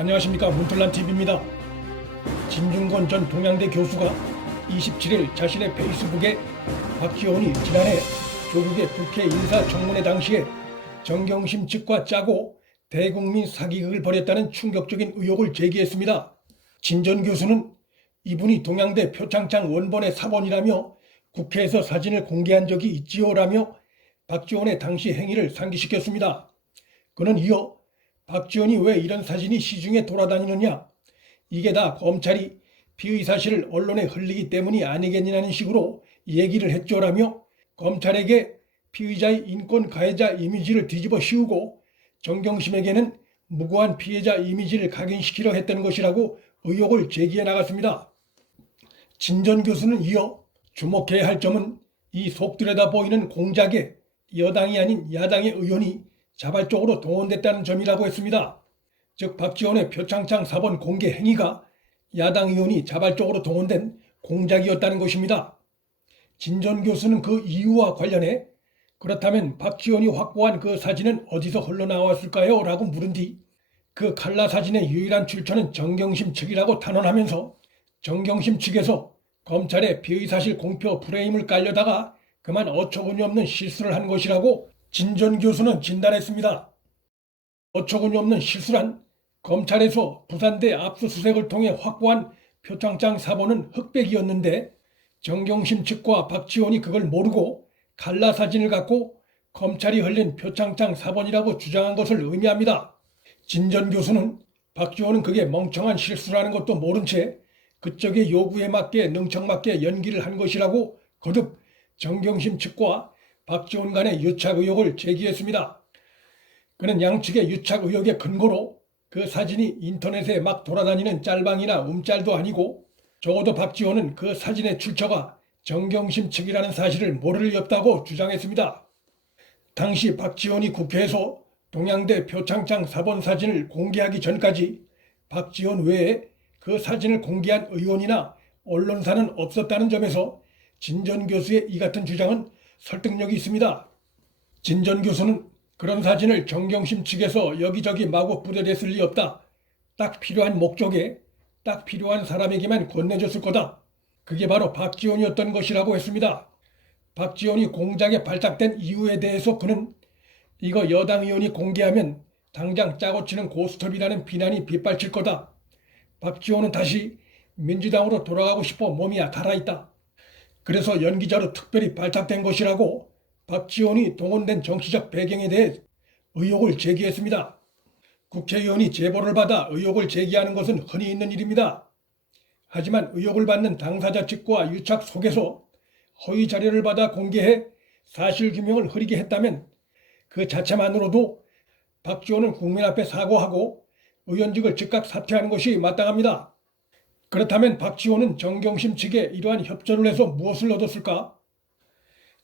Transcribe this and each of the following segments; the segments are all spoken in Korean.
안녕하십니까 문틀란 TV입니다. 진중권 전 동양대 교수가 27일 자신의 페이스북에 박지원이 지난해 조국의 국회 인사청문회 당시에 정경심 측과 짜고 대국민 사기극을 벌였다는 충격적인 의혹을 제기했습니다. 진 전 교수는 이분이 동양대 표창장 원본의 사본이라며 국회에서 사진을 공개한 적이 있지요라며 박지원의 당시 행위를 상기시켰습니다. 그는 이어 박지원이 왜 이런 사진이 시중에 돌아다니느냐? 이게 다 검찰이 피의 사실을 언론에 흘리기 때문이 아니겠냐는 식으로 얘기를 했죠라며 검찰에게 피의자의 인권 가해자 이미지를 뒤집어 씌우고 정경심에게는 무고한 피해자 이미지를 각인시키려 했던 것이라고 의혹을 제기해 나갔습니다. 진전 교수는 이어 주목해야 할 점은 이 속 들여다 보이는 공작에 여당이 아닌 야당의 의원이 자발적으로 동원됐다는 점이라고 했습니다. 즉 박지원의 표창장 사본 공개 행위가 야당 의원이 자발적으로 동원된 공작이었다는 것입니다. 진전 교수는 그 이유와 관련해 그렇다면 박지원이 확보한 그 사진은 어디서 흘러나왔을까요? 라고 물은 뒤 그 칼라 사진의 유일한 출처는 정경심 측이라고 탄원하면서 정경심 측에서 검찰의 피의사실 공표 프레임을 깔려다가 그만 어처구니 없는 실수를 한 것이라고 진전 교수는 진단했습니다. 어처구니 없는 실수란 검찰에서 부산대 압수수색을 통해 확보한 표창장 사본은 흑백이었는데 정경심 측과 박지원이 그걸 모르고 칼라 사진을 갖고 검찰이 흘린 표창장 사본이라고 주장한 것을 의미합니다. 진전 교수는 박지원은 그게 멍청한 실수라는 것도 모른 채 그쪽의 요구에 맞게 능청맞게 연기를 한 것이라고 거듭 정경심 측과 박지원 간의 유착 의혹을 제기했습니다. 그는 양측의 유착 의혹의 근거로 그 사진이 인터넷에 막 돌아다니는 짤방이나 움짤도 아니고 적어도 박지원은 그 사진의 출처가 정경심 측이라는 사실을 모를 리 없다고 주장했습니다. 당시 박지원이 국회에서 동양대 표창장 사본 사진을 공개하기 전까지 박지원 외에 그 사진을 공개한 의원이나 언론사는 없었다는 점에서 진전 교수의 이 같은 주장은 설득력이 있습니다. 진전 교수는 그런 사진을 정경심 측에서 여기저기 마구 뿌려댔을 리 없다. 딱 필요한 목적에 딱 필요한 사람에게만 건네줬을 거다. 그게 바로 박지원이었던 것이라고 했습니다. 박지원이 공작에 발탁된 이유에 대해서 그는 이거 여당 의원이 공개하면 당장 짜고 치는 고스톱이라는 비난이 빗발칠 거다. 박지원은 다시 민주당으로 돌아가고 싶어 몸이 달아있다. 그래서 연기자로 특별히 발탁된 것이라고 박지원이 동원된 정치적 배경에 대해 의혹을 제기했습니다. 국회의원이 제보를 받아 의혹을 제기하는 것은 흔히 있는 일입니다. 하지만 의혹을 받는 당사자 측과 유착 속에서 허위 자료를 받아 공개해 사실 규명을 흐리게 했다면 그 자체만으로도 박지원은 국민 앞에 사과하고 의원직을 즉각 사퇴하는 것이 마땅합니다. 그렇다면 박지원은 정경심 측에 이러한 협조를 해서 무엇을 얻었을까?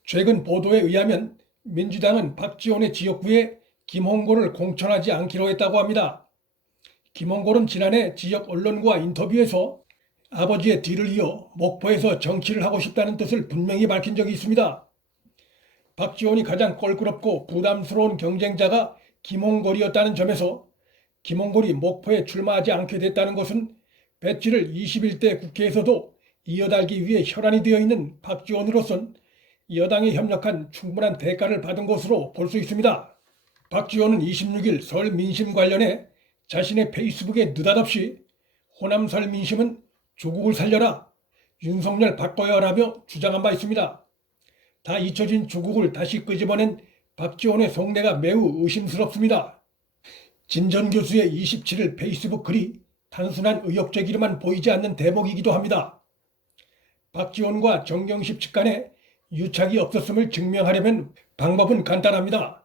최근 보도에 의하면 민주당은 박지원의 지역구에 김홍고를 공천하지 않기로 했다고 합니다. 김홍고는 지난해 지역 언론과 인터뷰에서 아버지의 뒤를 이어 목포에서 정치를 하고 싶다는 뜻을 분명히 밝힌 적이 있습니다. 박지원이 가장 껄끄럽고 부담스러운 경쟁자가 김홍골이었다는 점에서 김홍골이 목포에 출마하지 않게 됐다는 것은 배치를 21대 국회에서도 이어달기 위해 혈안이 되어 있는 박지원으로선 여당에 협력한 충분한 대가를 받은 것으로 볼 수 있습니다. 박지원은 26일 설 민심 관련해 자신의 페이스북에 느닷없이 호남 설 민심은 조국을 살려라 윤석열 바꿔야 하라며 주장한 바 있습니다. 다 잊혀진 조국을 다시 끄집어낸 박지원의 속내가 매우 의심스럽습니다. 진전 교수의 27일 페이스북 글이 단순한 의혹 제기로만 보이지 않는 대목이기도 합니다. 박지원과 정경심 측 간에 유착이 없었음을 증명하려면 방법은 간단합니다.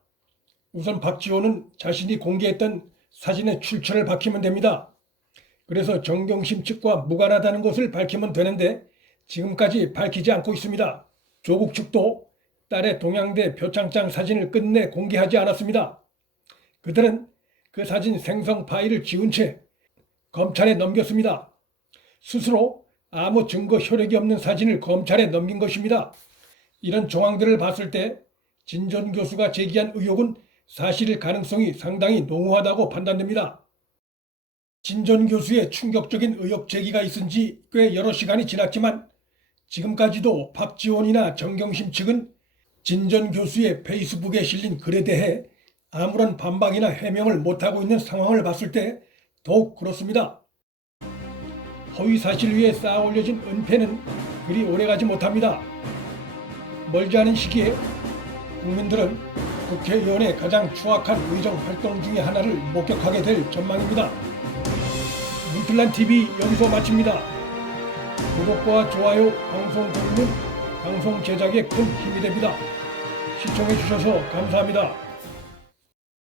우선 박지원은 자신이 공개했던 사진의 출처를 밝히면 됩니다. 그래서 정경심 측과 무관하다는 것을 밝히면 되는데 지금까지 밝히지 않고 있습니다. 조국 측도 딸의 동양대 표창장 사진을 끝내 공개하지 않았습니다. 그들은 그 사진 생성 파일을 지운 채 검찰에 넘겼습니다. 스스로 아무 증거 효력이 없는 사진을 검찰에 넘긴 것입니다. 이런 정황들을 봤을 때 진전 교수가 제기한 의혹은 사실일 가능성이 상당히 농후하다고 판단됩니다. 진전 교수의 충격적인 의혹 제기가 있은 지 꽤 여러 시간이 지났지만 지금까지도 박지원이나 정경심 측은 진전 교수의 페이스북에 실린 글에 대해 아무런 반박이나 해명을 못하고 있는 상황을 봤을 때 더욱 그렇습니다. 허위 사실 위에 쌓아 올려진 은폐는 그리 오래가지 못합니다. 멀지 않은 시기에 국민들은 국회의원의 가장 추악한 의정 활동 중의 하나를 목격하게 될 전망입니다. 문틀란 TV 여기서 마칩니다. 구독과 좋아요, 방송 공유는 방송 제작에 큰 힘이 됩니다. 시청해 주셔서 감사합니다.